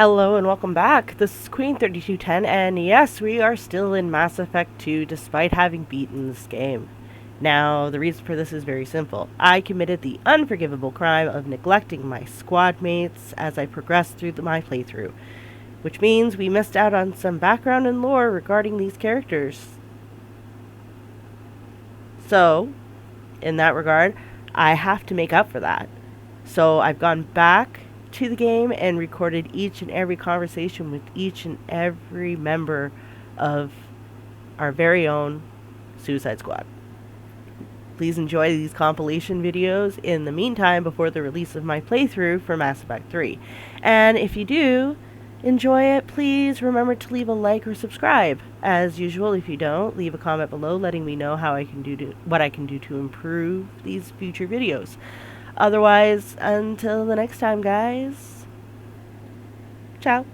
Hello and welcome back. This is Queen3210, and yes, we are still in Mass Effect 2 despite having beaten this game. Now, the reason for this is very simple. I committed the unforgivable crime of neglecting my squad mates as I progressed through my playthrough, which means we missed out on some background and lore regarding these characters. So, in that regard, I have to make up for that. So I've gone back to the game and recorded each and every conversation with each and every member of our very own Suicide Squad. Please enjoy these compilation videos in the meantime before the release of my playthrough for Mass Effect 3. And if you do enjoy it, please remember to leave a like or subscribe. As usual, if you don't, leave a comment below letting me know what I can do to improve these future videos. Otherwise, until the next time, guys. Ciao.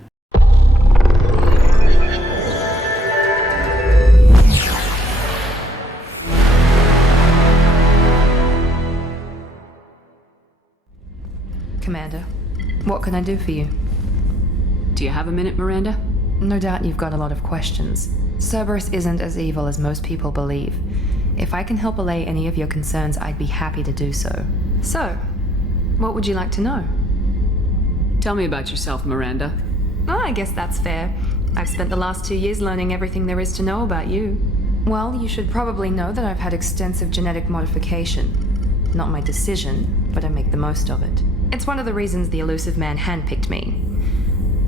Commander, what can I do for you? Do you have a minute, Miranda? No doubt you've got a lot of questions. Cereberus isn't as evil as most people believe. If I can help allay any of your concerns, I'd be happy to do so. So, what would you like to know? Tell me about yourself, Miranda. Oh, I guess that's fair. I've spent the last 2 years learning everything there is to know about you. Well, you should probably know that I've had extensive genetic modification. Not my decision, but I make the most of it. It's one of the reasons the elusive man handpicked me.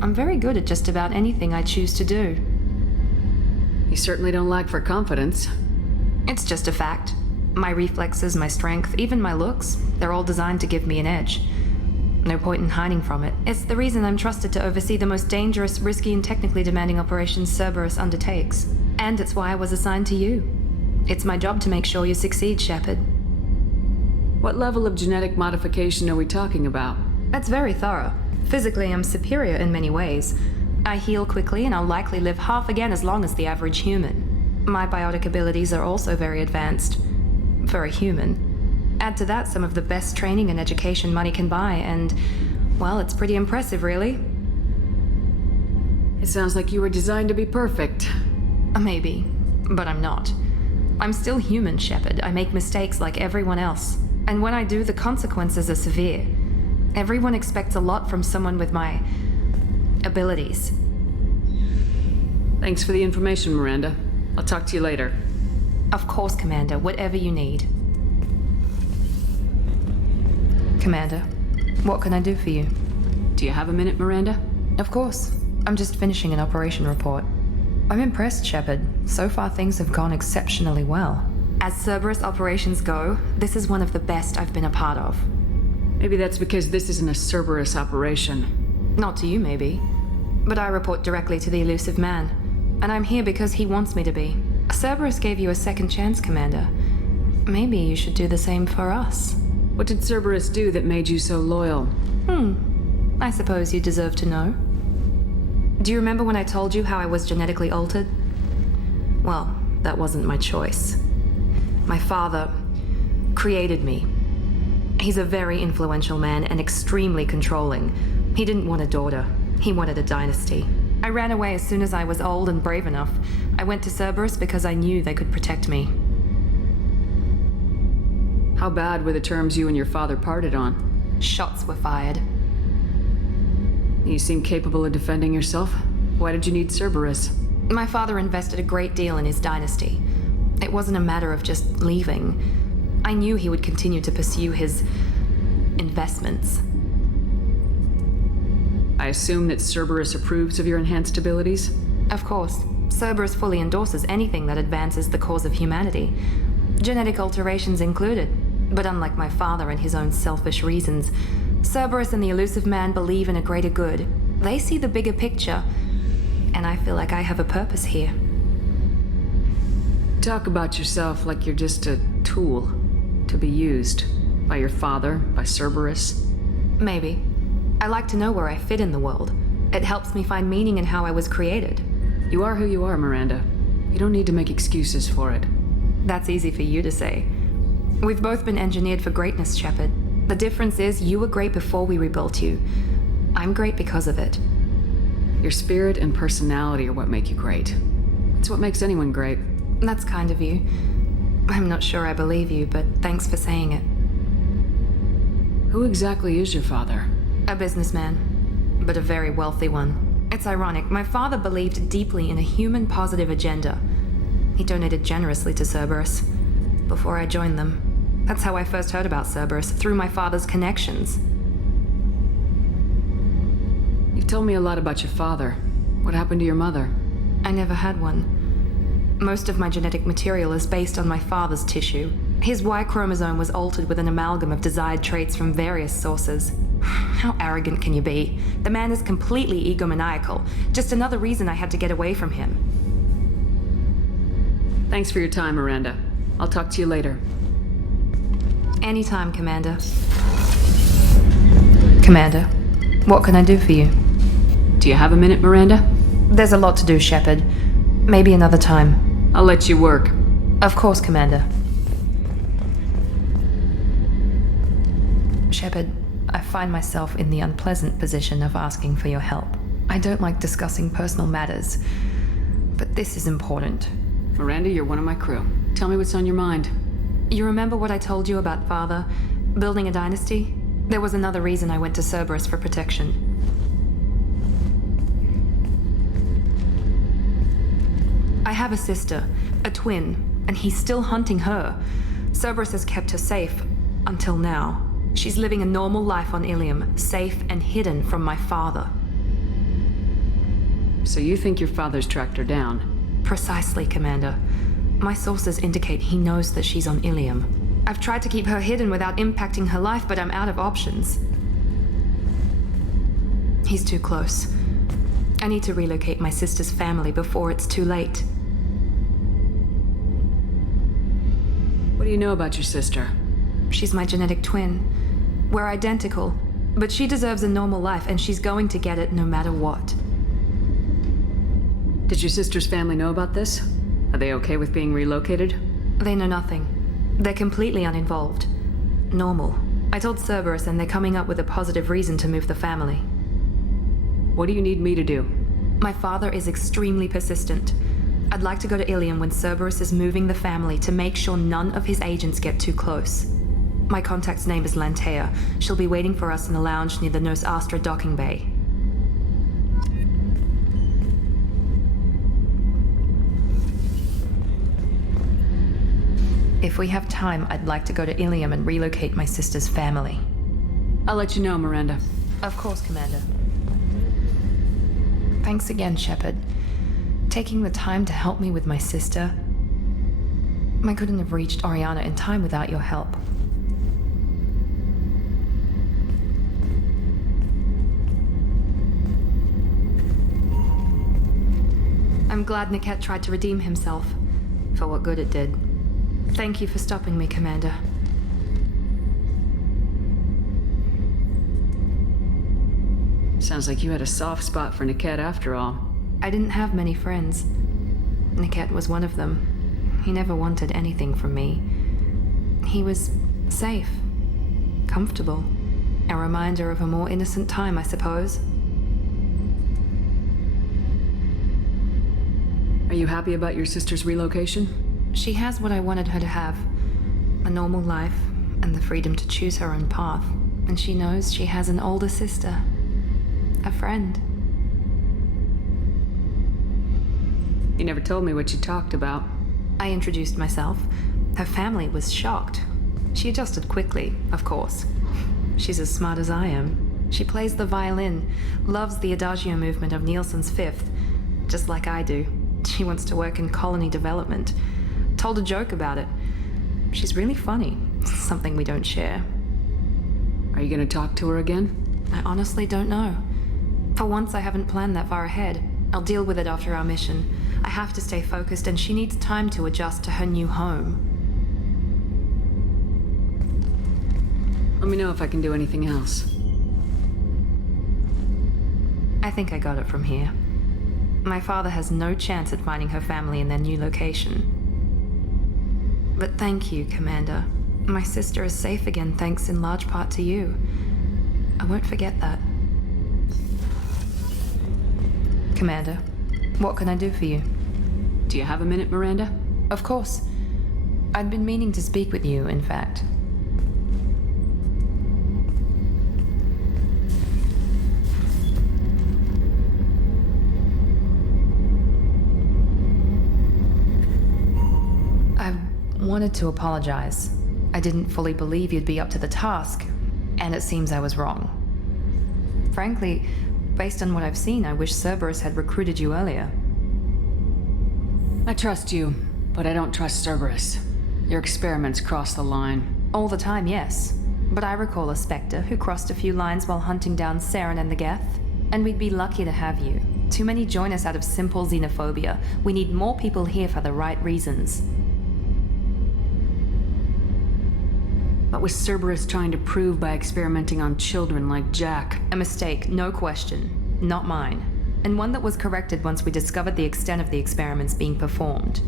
I'm very good at just about anything I choose to do. You certainly don't lack for confidence. It's just a fact. My reflexes, my strength, even my looks, they're all designed to give me an edge. No point in hiding from it. It's the reason I'm trusted to oversee the most dangerous, risky, and technically demanding operations Cereberus undertakes. And it's why I was assigned to you. It's my job to make sure you succeed, Shepard. What level of genetic modification are we talking about? That's very thorough. Physically, I'm superior in many ways. I heal quickly, and I'll likely live half again as long as the average human. My biotic abilities are also very advanced. For a human. Add to that some of the best training and education money can buy, and, well, it's pretty impressive, really. It sounds like you were designed to be perfect. Maybe, but I'm not. I'm still human, Shepard. I make mistakes like everyone else. And when I do, the consequences are severe. Everyone expects a lot from someone with my abilities. Thanks for the information, Miranda. I'll talk to you later. Of course, Commander. Whatever you need. Commander, what can I do for you? Do you have a minute, Miranda? Of course. I'm just finishing an operation report. I'm impressed, Shepard. So far, things have gone exceptionally well. As Cereberus operations go, this is one of the best I've been a part of. Maybe that's because this isn't a Cereberus operation. Not to you, maybe. But I report directly to the elusive man. And I'm here because he wants me to be. Cereberus gave you a second chance, Commander. Maybe you should do the same for us. What did Cereberus do that made you so loyal? I suppose you deserve to know. Do you remember when I told you how I was genetically altered? Well, that wasn't my choice. My father created me. He's a very influential man and extremely controlling. He didn't want a daughter. He wanted a dynasty. I ran away as soon as I was old and brave enough. I went to Cereberus because I knew they could protect me. How bad were the terms you and your father parted on? Shots were fired. You seem capable of defending yourself. Why did you need Cereberus? My father invested a great deal in his dynasty. It wasn't a matter of just leaving. I knew he would continue to pursue his investments. I assume that Cereberus approves of your enhanced abilities? Of course. Cereberus fully endorses anything that advances the cause of humanity. Genetic alterations included. But unlike my father and his own selfish reasons, Cereberus and the elusive man believe in a greater good. They see the bigger picture, and I feel like I have a purpose here. Talk about yourself like you're just a tool to be used by your father, by Cereberus. Maybe. I like to know where I fit in the world. It helps me find meaning in how I was created. You are who you are, Miranda. You don't need to make excuses for it. That's easy for you to say. We've both been engineered for greatness, Shepard. The difference is you were great before we rebuilt you. I'm great because of it. Your spirit and personality are what make you great. It's what makes anyone great. That's kind of you. I'm not sure I believe you, but thanks for saying it. Who exactly is your father? A businessman, but a very wealthy one. It's ironic, my father believed deeply in a human-positive agenda. He donated generously to Cereberus before I joined them. That's how I first heard about Cereberus, through my father's connections. You've told me a lot about your father. What happened to your mother? I never had one. Most of my genetic material is based on my father's tissue. His Y chromosome was altered with an amalgam of desired traits from various sources. How arrogant can you be? The man is completely egomaniacal. Just another reason I had to get away from him. Thanks for your time, Miranda. I'll talk to you later. Anytime, Commander. Commander, what can I do for you? Do you have a minute, Miranda? There's a lot to do, Shepard. Maybe another time. I'll let you work. Of course, Commander. Shepard, I find myself in the unpleasant position of asking for your help. I don't like discussing personal matters, but this is important. Miranda, you're one of my crew. Tell me what's on your mind. You remember what I told you about Father? Building a dynasty? There was another reason I went to Cereberus for protection. I have a sister, a twin, and he's still hunting her. Cereberus has kept her safe, until now. She's living a normal life on Ilium, safe and hidden from my father. So you think your father's tracked her down? Precisely, Commander. My sources indicate he knows that she's on Ilium. I've tried to keep her hidden without impacting her life, but I'm out of options. He's too close. I need to relocate my sister's family before it's too late. What do you know about your sister? She's my genetic twin. We're identical, but she deserves a normal life, and she's going to get it no matter what. Did your sister's family know about this? Are they okay with being relocated? They know nothing. They're completely uninvolved. Normal. I told Cereberus, and they're coming up with a positive reason to move the family. What do you need me to do? My father is extremely persistent. I'd like to go to Ilium when Cereberus is moving the family to make sure none of his agents get too close. My contact's name is Lantea. She'll be waiting for us in the lounge near the Nos Astra docking bay. If we have time, I'd like to go to Ilium and relocate my sister's family. I'll let you know, Miranda. Of course, Commander. Thanks again, Shepard. Taking the time to help me with my sister. I couldn't have reached Oriana in time without your help. I'm glad Niket tried to redeem himself, for what good it did. Thank you for stopping me, Commander. Sounds like you had a soft spot for Niket after all. I didn't have many friends. Niket was one of them. He never wanted anything from me. He was safe, comfortable. A reminder of a more innocent time, I suppose. Are you happy about your sister's relocation? She has what I wanted her to have. A normal life, and the freedom to choose her own path. And she knows she has an older sister. A friend. You never told me what you talked about. I introduced myself. Her family was shocked. She adjusted quickly, of course. She's as smart as I am. She plays the violin, loves the Adagio movement of Nielsen's Fifth, just like I do. She wants to work in colony development. Told a joke about it. She's really funny. Something we don't share. Are you gonna talk to her again? I honestly don't know. For once, I haven't planned that far ahead. I'll deal with it after our mission. I have to stay focused, and she needs time to adjust to her new home. Let me know if I can do anything else. I think I got it from here. My father has no chance at finding her family in their new location. But thank you, Commander. My sister is safe again thanks in large part to you. I won't forget that. Commander, what can I do for you? Do you have a minute, Miranda? Of course. I'd been meaning to speak with you, in fact. I wanted to apologize. I didn't fully believe you'd be up to the task, and it seems I was wrong. Frankly, based on what I've seen, I wish Cereberus had recruited you earlier. I trust you, but I don't trust Cereberus. Your experiments cross the line. All the time, yes. But I recall a Spectre who crossed a few lines while hunting down Saren and the Geth. And we'd be lucky to have you. Too many join us out of simple xenophobia. We need more people here for the right reasons. What was Cereberus trying to prove by experimenting on children like Jack? A mistake, no question. Not mine. And one that was corrected once we discovered the extent of the experiments being performed.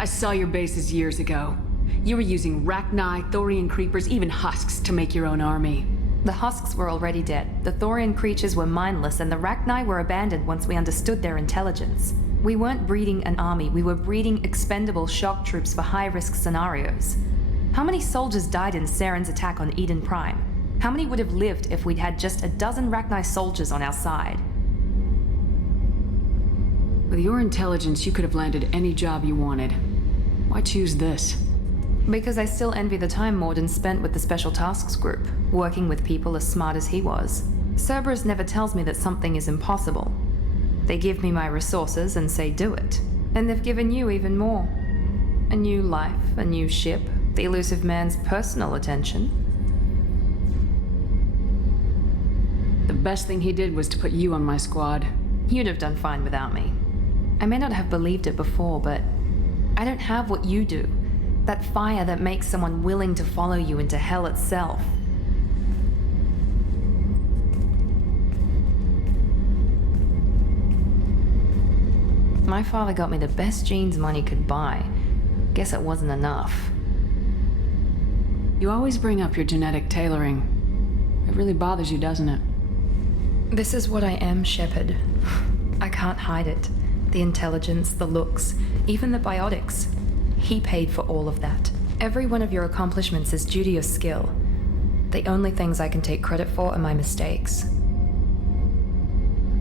I saw your bases years ago. You were using Rachni, Thorian creepers, even husks to make your own army. The husks were already dead. The Thorian creatures were mindless, and the Rachni were abandoned once we understood their intelligence. We weren't breeding an army, we were breeding expendable shock troops for high-risk scenarios. How many soldiers died in Saren's attack on Eden Prime? How many would have lived if we'd had just a dozen Rachni soldiers on our side? With your intelligence, you could have landed any job you wanted. Why choose this? Because I still envy the time Morden spent with the Special Tasks Group, working with people as smart as he was. Cereberus never tells me that something is impossible. They give me my resources and say do it. And they've given you even more. A new life, a new ship, the elusive man's personal attention. The best thing he did was to put you on my squad. You'd have done fine without me. I may not have believed it before, but I don't have what you do. That fire that makes someone willing to follow you into hell itself. My father got me the best genes money could buy. Guess it wasn't enough. You always bring up your genetic tailoring. It really bothers you, doesn't it? This is what I am, Shepard. I can't hide it. The intelligence, the looks, even the biotics. He paid for all of that. Every one of your accomplishments is due to your skill. The only things I can take credit for are my mistakes.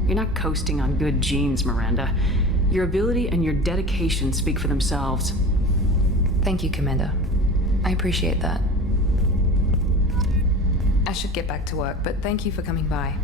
You're not coasting on good genes, Miranda. Your ability and your dedication speak for themselves. Thank you, Commander. I appreciate that. I should get back to work, but thank you for coming by.